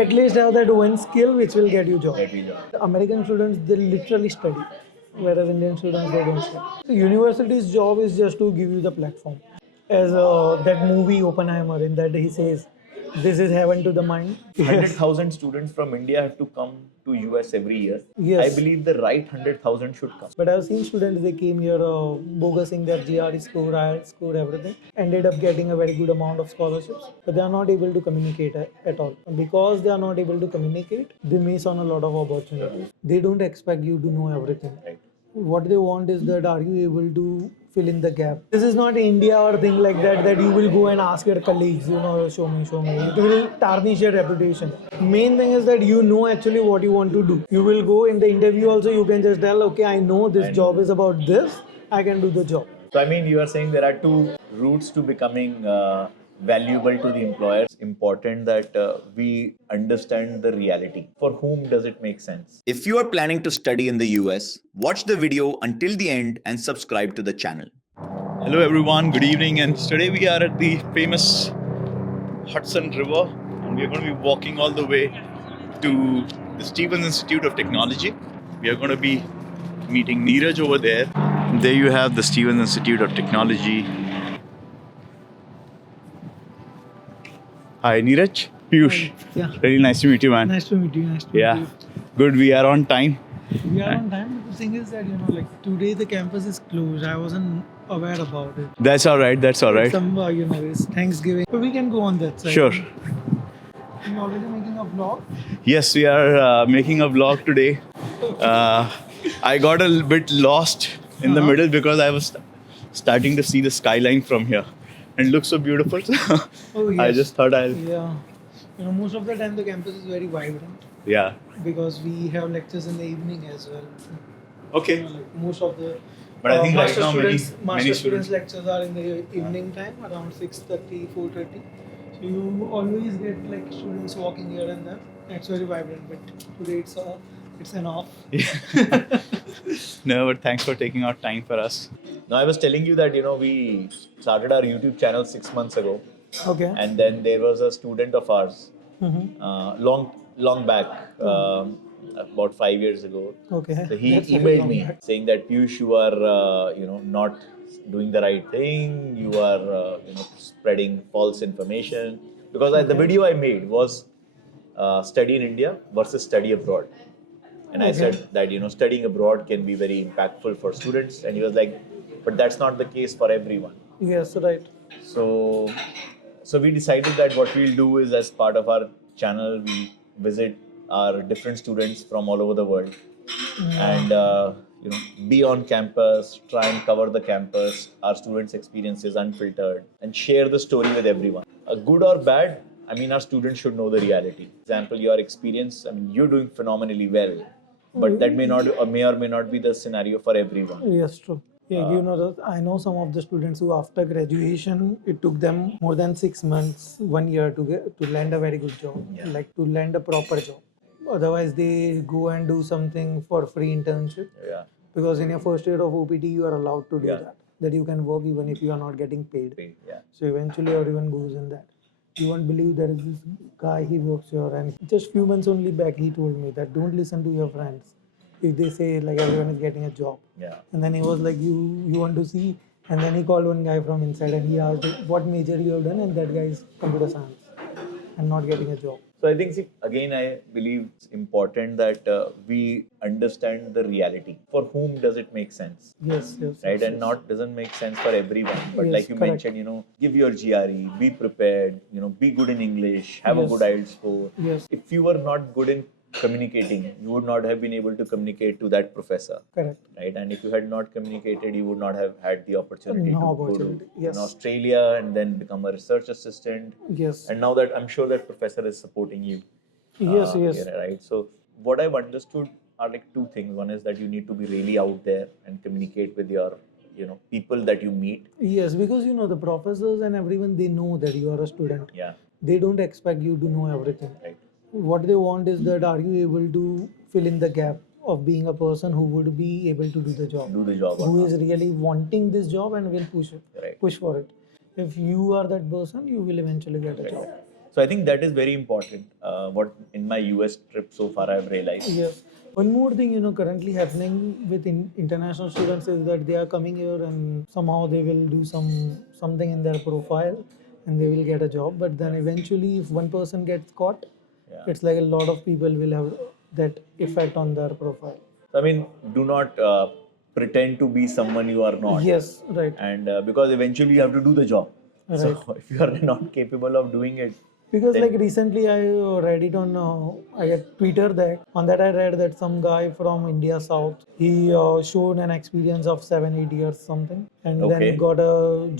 at least have that one skill which will get you job. Get you job. American students, they literally study, whereas Indian students, they don't study. The university's job is just to give you the platform. As that movie Oppenheimer, in that he says, "This is heaven to the mind." 100,000 students from India have to come to US every year. Yes. I believe the right 100,000 should come. But I've seen students, they came here bogusing their GRE score, IELTS score, everything, ended up getting a very good amount of scholarships, but they are not able to communicate at all. And because they are not able to communicate, they miss on a lot of opportunities. They don't expect you to know everything. Right. What they want is that are you able to fill in the gap. This is not India or thing like that you will go and ask your colleagues, show me. It will tarnish your reputation. Main thing is that you know actually what you want to do. You will go in the interview also, you can just tell, okay, I know this job is about this, I can do the job. So I mean, you are saying there are two routes to becoming valuable to the employer. It's important that we understand the reality. For whom does it make sense? If you are planning to study in the US, watch the video until the end and subscribe to the channel. Hello everyone, good evening, and today we are at the famous Hudson River and we are going to be walking all the way to the Stevens Institute of Technology. We are going to be meeting Neeraj over there. There you have the Stevens Institute of Technology. Hi Neeraj, Piyush. Yeah. Really nice to meet you, man. Nice to meet you. Yeah, good, we are on time. We are on time. The thing is that, today the campus is closed. I wasn't aware about it. That's alright. Some, it's Thanksgiving. But we can go on that side. Sure. You're already making a vlog? Yes, we are making a vlog today. I got a bit lost in the middle because I was starting to see the skyline from here. And it looks so beautiful. Oh, yes. I just thought I'll... Yeah. Most of the time the campus is very vibrant. Yeah. Because we have lectures in the evening as well. Okay. Most of the But I think right now master students lectures are in the evening time, around 6:30, 4:30. So you always get students walking here and there. It's very vibrant, but today it's an off. No, but thanks for taking out time for us. Now, I was telling you that, we started our YouTube channel 6 months ago. Okay. And then there was a student of ours, long back, about 5 years ago. Okay. So he That's very emailed long me back. saying that Piyush, you are, not doing the right thing. You are, spreading false information. Because the video I made was study in India versus study abroad. And I said that, studying abroad can be very impactful for students. And he was like, but that's not the case for everyone. Yes, right. So we decided that what we'll do is, as part of our channel, we visit our different students from all over the world and be on campus, try and cover the campus, our students' experiences unfiltered, and share the story with everyone. Good or bad, our students should know the reality. For example, your experience, you're doing phenomenally well, but that may or may not be the scenario for everyone. Yes, true. Yeah, I know some of the students who after graduation, it took them more than 6 months, 1 year to land a very good job, to land a proper job. Otherwise, they go and do something for free internship. Yeah. Because in your first year of OPT, you are allowed to do that you can work even if you are not getting paid. Yeah. So eventually everyone goes in that. You won't believe there is this guy, he works here, and just few months only back, he told me that don't listen to your friends if they say everyone is getting a job. Yeah. And then he was like, you want to see? And then he called one guy from inside and he asked what major you have done, and that guy is computer science and not getting a job. So I think, again, I believe it's important that we understand the reality. For whom does it make sense? Yes. Right, and doesn't make sense for everyone. But like you mentioned, give your GRE, be prepared, be good in English, have a good IELTS score. Yes. If you were not good in communicating, you would not have been able to communicate to that professor. Correct. Right, and if you had not communicated, you would not have had the opportunity to go to Yes. Australia and then become a research assistant. Yes. And now that I'm sure that professor is supporting you. Yes. Right. So what I've understood are two things. One is that you need to be really out there and communicate with your, people that you meet. Yes, because the professors and everyone, they know that you are a student. Yeah. They don't expect you to know everything. Right. What they want is that are you able to fill in the gap of being a person who would be able to do the job. Who is really wanting this job and will push it. Right. Push for it. If you are that person, you will eventually get a job. So I think that is very important. What in my US trip so far I've realized. Yes. One more thing, currently happening with international students is that they are coming here and somehow they will do something in their profile and they will get a job. But then eventually, if one person gets caught, Yeah. it's like a lot of people will have that effect on their profile. I mean, do not pretend to be someone you are not. Yes, right. And because eventually you have to do the job. Right. So if you are not capable of doing it, Because then- like recently I read it on I had Twitter that on that I read that some guy from India South he showed an experience of 7-8 years something and Okay. then got a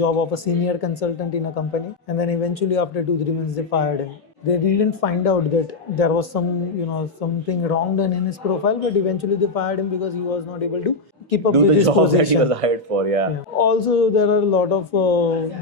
job of a senior consultant in a company and then eventually after 2-3 months they fired him. They didn't find out that there was something wrong done in his profile, but eventually they fired him because he was not able to keep up do with the his job that position. he was hired for. Yeah. Yeah. Also, there are a lot of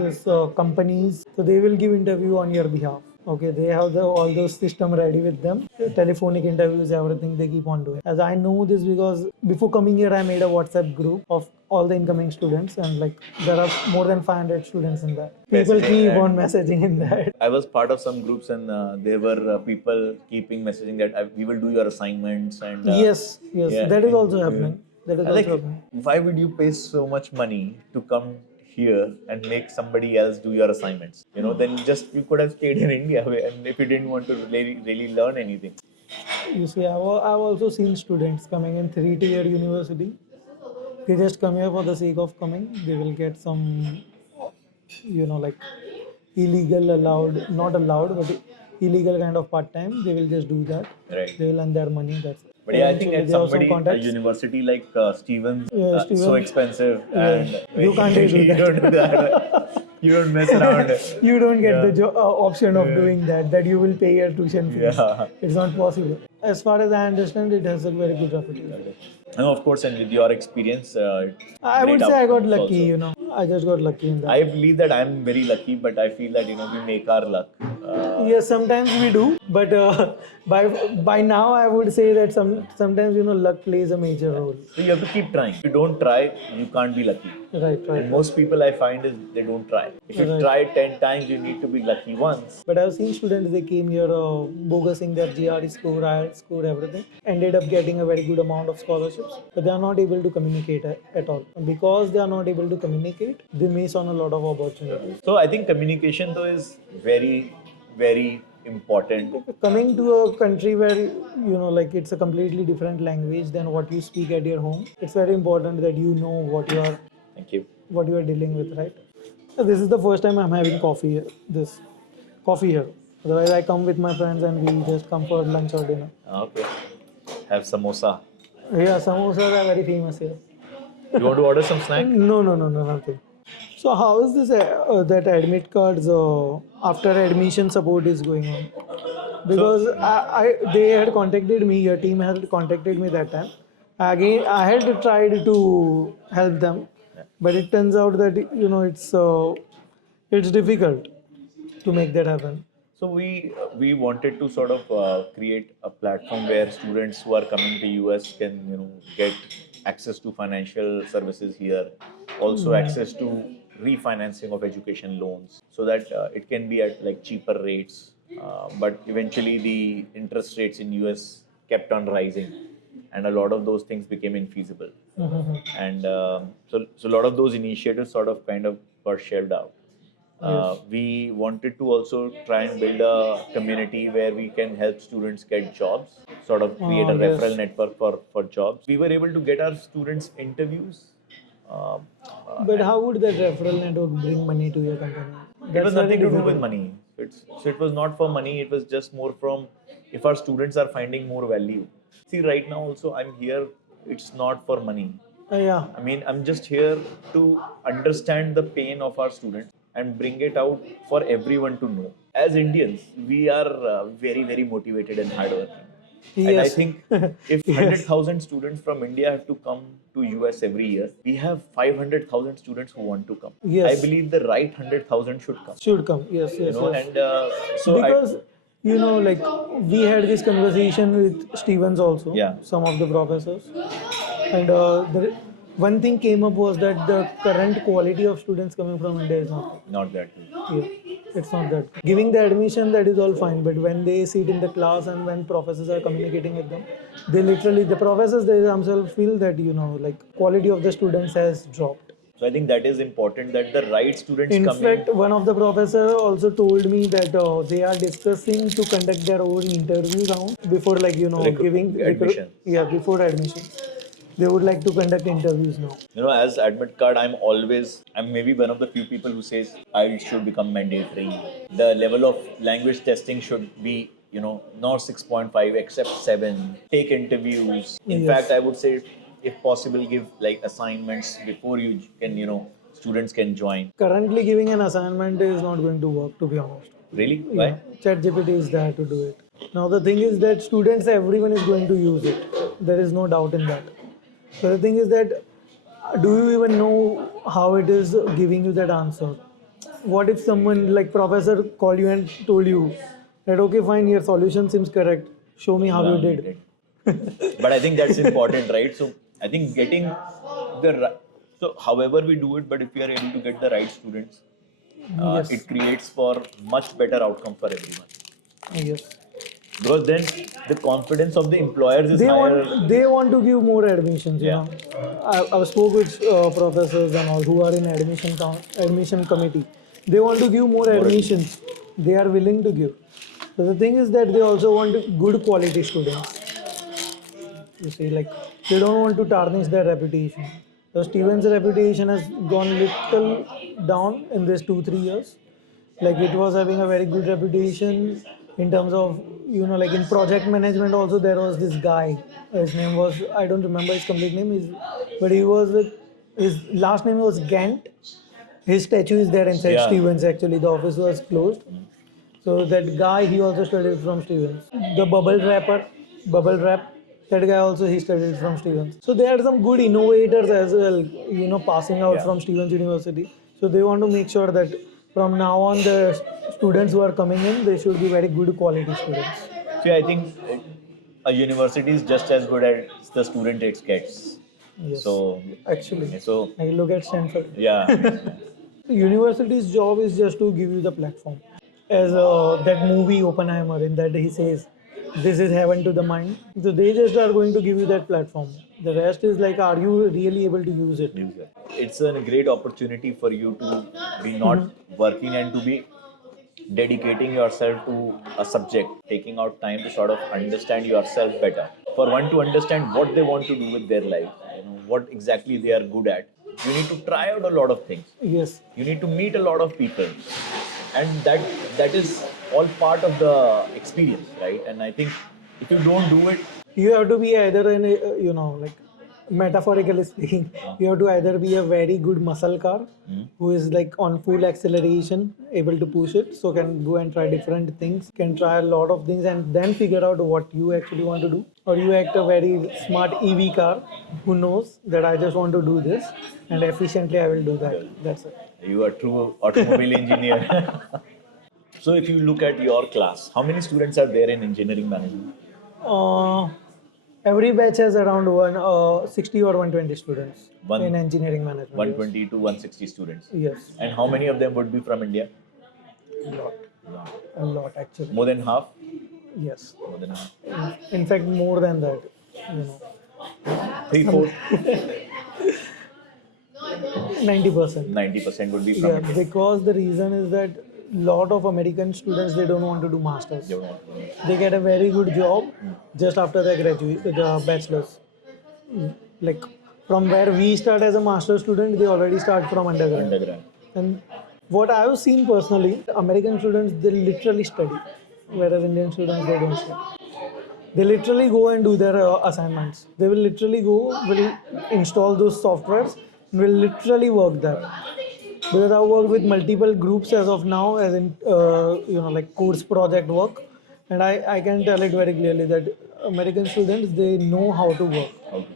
this companies, so they will give interview on your behalf. Okay, they have all those system ready with them. Telephonic interviews, everything they keep on doing. As I know this because before coming here, I made a WhatsApp group of all the incoming students, and like there are more than 500 students in that. People Messaging keep that. on messaging in that. I was part of some groups and there were people keeping messaging that we will do your assignments and Yes, yeah. that is also happening. That is also like happening. why would you pay so much money to come here and make somebody else do your assignments? Then just you could have stayed in India and if you didn't want to really learn anything. You see, I've also seen students coming in 3-tier university. They just come here for the sake of coming. They will get some, like illegal not allowed, but illegal kind of part time. They will just do that. Right. They will earn their money. That's it. But yeah, I think Eventually, at they have some somebody, a contacts. university like Stevens, Yeah, so Stevens. expensive, Yeah. and You can't do you that. don't do that. You don't mess around. You don't get Yeah. the option of doing that you will pay your tuition fees. Yeah. It's not possible. As far as I understand, it has a very good reputation. And of course, and with your experience, I would great say I got outcomes lucky, also. I just got lucky in that. I believe that I'm very lucky, but I feel that we make our luck. Yes, sometimes we do, but by now I would say that sometimes luck plays a major role. So you have to keep trying. If you don't try, you can't be lucky. Right. And most people I find is they don't try. If you Right. try 10 times, you need to be lucky once. But I've seen students they came here bogusing their GRE score, IELTS score, everything, ended up getting a very good amount of scholarships, but they are not able to communicate at all. And because they are not able to communicate, they miss on a lot of opportunities. So I think communication though is very, very important. Coming to a country where like it's a completely different language than what you speak at your home, it's very important that you know what you are dealing with, right? So this is the first time I'm having coffee here. Otherwise I come with my friends and we just come for lunch or dinner. Okay. Have samosa. Yeah, samosas are very famous here. You want to order some snack? No, nothing. So how is this that admit cards after admission support is going on? Because they had contacted me, your team had contacted me that time. Again, I had tried to help them, but it turns out that it's difficult to make that happen. So we wanted to sort of create a platform where students who are coming to US can get access to financial services here, also access to refinancing of education loans, so that it can be at like cheaper rates. But eventually the interest rates in US kept on rising, and a lot of those things became infeasible. And so a lot of those initiatives sort of kind of got shelved out. We wanted to also try and build a community where we can help students get jobs, sort of create a yes. referral network for jobs. We were able to get our students interviews. But how would that referral network bring money to your company? It was very nothing to do difficult. with money. So it was not for money. It was just more from if our students are finding more value. See, right now also I'm here. It's not for money. Yeah. I mean, I'm just here to understand the pain of our students and bring it out for everyone to know. As Indians, we are very, very motivated and hardworking. And I Yes. think if 100,000 students from India have to come to US every year, we have 500,000 students who want to come. Yes. I believe the right 100,000 should come. Should come. Yes. You know, Yes. and so Because like we had this conversation with Stevens also, Yeah. some of the professors, and one thing came up was that the current quality of students coming from India is not not that good. good. Yeah. It's not that. Giving the admission, that is all fine. But when they sit in the class and when professors are communicating with them, they literally, the professors, they themselves feel that, like quality of the students has dropped. So I think that is important, that the right students In come fact, one of the professor also told me that they are discussing to conduct their own interview round before, like, giving admission. Yeah, before admission. They would like to conduct interviews now. As admit card, I'm maybe one of the few people who says IELTS should become mandatory. The level of language testing should be, not 6.5 except 7. Take interviews. In Yes. fact, I would say, if possible, give like assignments before you can, students can join. Currently, giving an assignment is not going to work, to be honest. Really? Why? Yeah, ChatGPT is there to do it. Now the thing is that students, everyone is going to use it. There is no doubt in that. So the thing is that, do you even know how it is giving you that answer? What if someone like professor called you and told you that, okay, fine, your solution seems correct. Show me how you did. But I think that's important, right? So I think getting so however we do it, but if we are able to get the right students, Yes. it creates for much better outcome for everyone. Yes. Because then the confidence of the employers is They higher. want to give more admissions. Yeah. I spoke with professors and all who are in admission committee. They want to give more admissions. They are willing to give. So the thing is that they also want good quality students. You see, like, they don't want to tarnish their reputation. So Steven's reputation has gone little down in this 2-3 years. Like, it was having a very good reputation in terms of, like in project management also. There was this guy, his name was, I don't remember his complete name, but he was his last name was Gant. His statue is there inside Yeah. Stevens. Actually, the office was closed. So that guy, he also studied from Stevens. The bubble wrap, that guy also, he studied from Stevens. So there are some good innovators as well, passing out Yeah. from Stevens University. So they want to make sure that from now on, the students who are coming in, they should be very good quality students. See, I think a university is just as good as the student it gets. Yes. So, Actually, so I look at Stanford. yeah. The university's job is just to give you the platform. As that movie Oppenheimer, in that he says, "This is heaven to the mind." So they just are going to give you that platform. The rest is like, are you really able to use it? It's a great opportunity for you to be not working and to be dedicating yourself to a subject, taking out time to sort of understand yourself better. For one to understand what they want to do with their life, what exactly they are good at, you need to try out a lot of things. Yes. You need to meet a lot of people, and that is all part of the experience, right? And I think if you don't do it, You have to be either like metaphorically speaking, you have to either be a very good muscle car who is like on full acceleration, able to push it, so can go and try different things, can try a lot of things and then figure out what you actually want to do. Or you act a very smart EV car who knows that I just want to do this and efficiently I will do that. That's it. you are true automobile engineer. So if you look at your class, how many students are there in engineering management? Every batch has around 60 or 120 students One- in engineering management. 120 to 160 students. Yes. And how many of them would be from India? A lot. A lot, actually. More than half? Yes. More than half. In fact, more than that. 3/4, 90%. 90% would be from Yeah, India. because the reason is that lot of American students, they don't want to do masters. They don't want to do. They get a very good job just after their the bachelor's. Like from where we start as a master student, they already start from undergrad. Undergrad. And what I have seen personally, American students, they literally study, whereas Indian students, they don't study. They literally go and do their assignments. They will literally go, will install those softwares, and will literally work there. Because I work with multiple groups as of now, as in like course project work, and I can tell it very clearly that American students, they know how to work Okay.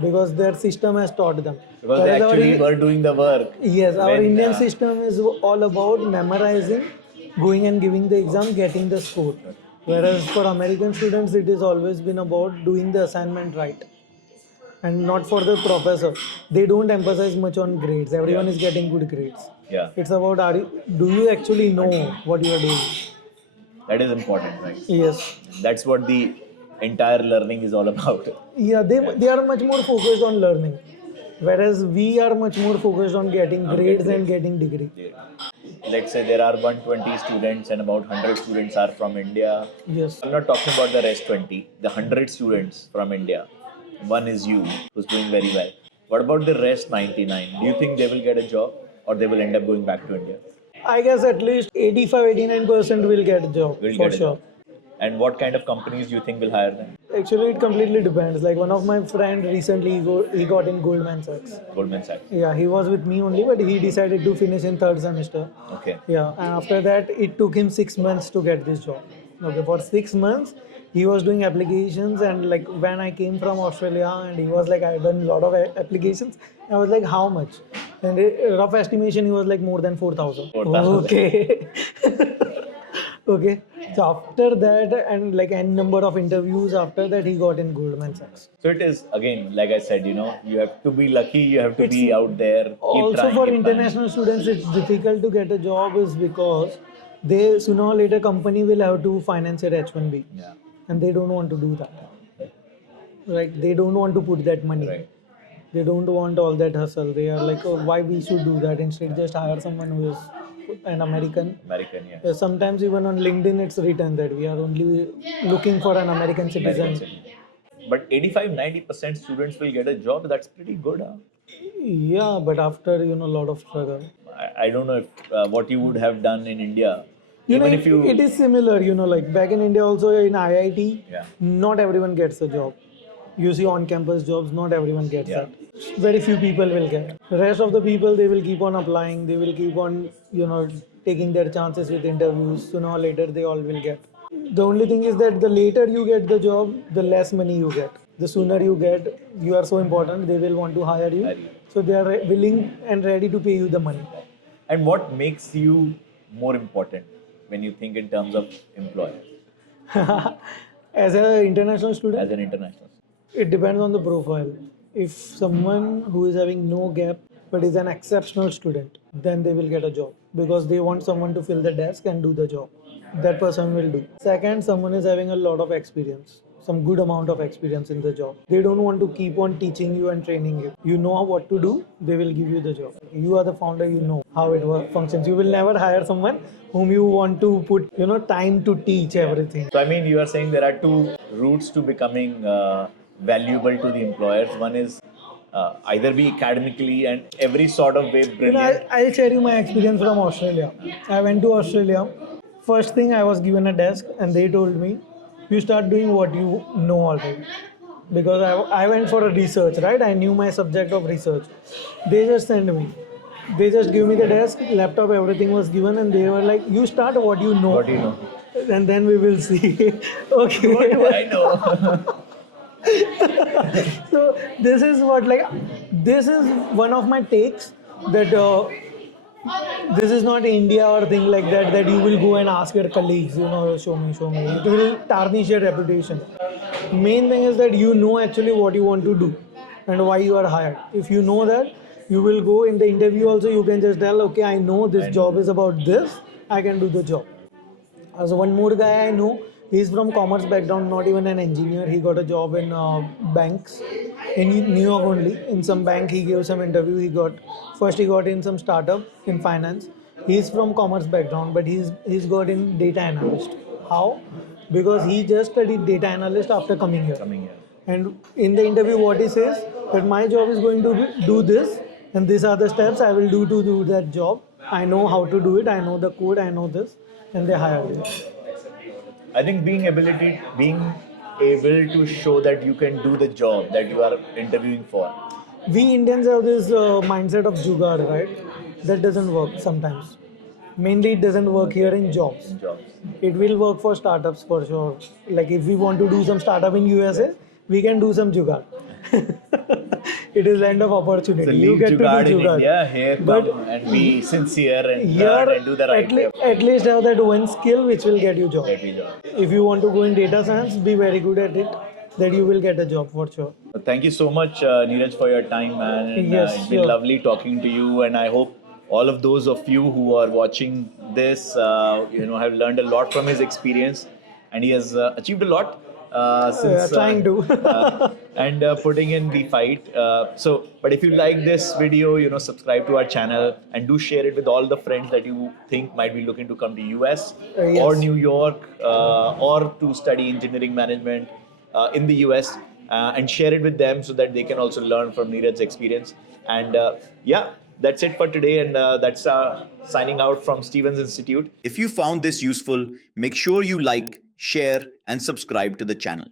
because their system has taught them. Because they Whereas our actually were doing the work. Yes, our When, Indian system is all about memorizing, going and giving the exam, getting the score. Whereas for American students, it has always been about doing the assignment right. and not for the professor. They don't emphasize much on grades. Everyone is getting good grades. Yeah. It's about do you actually know what you are doing? That is important, right? Yes. That's what the entire learning is all about. Yeah, they are much more focused on learning, whereas we are much more focused on getting grades and getting degree. Yeah. Let's say there are 120 students and about 100 students are from India. Yes. I'm not talking about the rest 20. The 100 students from India. One is you who's doing very well. What about the rest 99? Do you think they will get a job or they will end up going back to India? I guess at least 85-89% will get a job Will for get a sure. job. And what kind of companies do you think will hire them? Actually, it completely depends. Like one of my friend recently, he got in Goldman Sachs. Goldman Sachs. Yeah, he was with me only, but he decided to finish in third semester. Okay. Yeah, and after that, it took him 6 months to get this job. Okay, for 6 months, he was doing applications, and like when I came from Australia, and he was like, I've done a lot of applications. I was like, how much? And rough estimation, he was like more than 4,000. 4,000. Okay. Okay. So after that, and like n number of interviews after that, he got in Goldman Sachs. So it is, again, like I said, you have to be lucky, you have to be out there. Keep Also trying, for keep international students, it's difficult to get a job is because they sooner or later company will have to finance their H1B. trying. Yeah. And they don't want to do that. Right? They don't want to put that money. Right. They don't want all that hustle. They are like, oh, why we should do that? Instead, just hire someone who is an American. American, yeah. Sometimes even on LinkedIn, it's written that we are only looking for an American citizen. American citizen. But 85-90% students will get a job. That's pretty good, huh? Yeah, but after a lot of struggle. I don't know if what you would have done in India. Even if it is similar, like back in India also in IIT, Yeah. not everyone gets a job. You see on-campus jobs, not everyone gets Yeah. that. Very few people will get. The rest of the people, they will keep on applying. They will keep on, taking their chances with interviews. Sooner or later, they all will get. The only thing is that the later you get the job, the less money you get. The sooner you get, you are so important, they will want to hire you. Hire you. So they are willing and ready to pay you the money. And what makes you more important when you think in terms of employer As an international student, as an international? it depends on the profile. If someone who is having no gap but is an exceptional student, then they will get a job because they want someone to fill the desk and do the job. That person will do. Second, someone is having a lot of experience, some good amount of experience in the job. They don't want to keep on teaching you and training you. You know what to do, they will give you the job. You are the founder, you know how it functions. You will never hire someone whom you want to put, time to teach everything. So I mean, you are saying there are two routes to becoming valuable to the employers. One is either be academically and every sort of way brilliant. I'll share you my experience from Australia. I went to Australia. First thing, I was given a desk and they told me, you start doing what you know already. Because I went for a research, right? I knew my subject of research. They just sent me. They just give me the desk, laptop, everything was given, and they were like, you start what you know. What do you know? And then we will see. Okay. What do I know? So this is one of my takes that this is not India or thing like that you will go and ask your colleagues, show me. It will tarnish your reputation. Main thing is that you know actually what you want to do and why you are hired. If you know that, you will go in the interview also, you can just tell, okay, I know this job is about this, I can do the job. So one more guy I know, he's from commerce background, not even an engineer. He got a job in banks in New York only. In some bank, he gave some interview. He got in some startup in finance. He's from commerce background, but he's got in data analyst. How? Because he just studied data analyst after coming here. And in the interview, what he says that my job is going to do this, and these are the steps I will do to do that job. I know how to do it. I know the code. I know this, and they hired him. I think being able to show that you can do the job that you are interviewing for. We Indians have this mindset of jugaad, right? That doesn't work sometimes. Mainly, it doesn't work here in jobs. It will work for startups for sure. Like if we want to do some startup in USA, we can do some jugaad. It is land of opportunity. So you get jugaad to do in jugaad. India, here But come and be sincere and here, learn and do the right way. at least have that one skill which will get you job. Get me job. If you want to go in data science, be very good at it. that you will get a job for sure. Thank you so much, Neeraj, for your time, man. And, Yes, it's been sure. lovely talking to you, and I hope all of those of you who are watching this, have learned a lot from his experience, and he has achieved a lot since Trying to. and putting in the fight. But if you like this video, subscribe to our channel and do share it with all the friends that you think might be looking to come to US Yes. or New York or to study engineering management in the US. And share it with them so that they can also learn from Neeraj's experience. And that's it for today. And that's signing out from Stevens Institute. If you found this useful, make sure you like, share, and subscribe to the channel.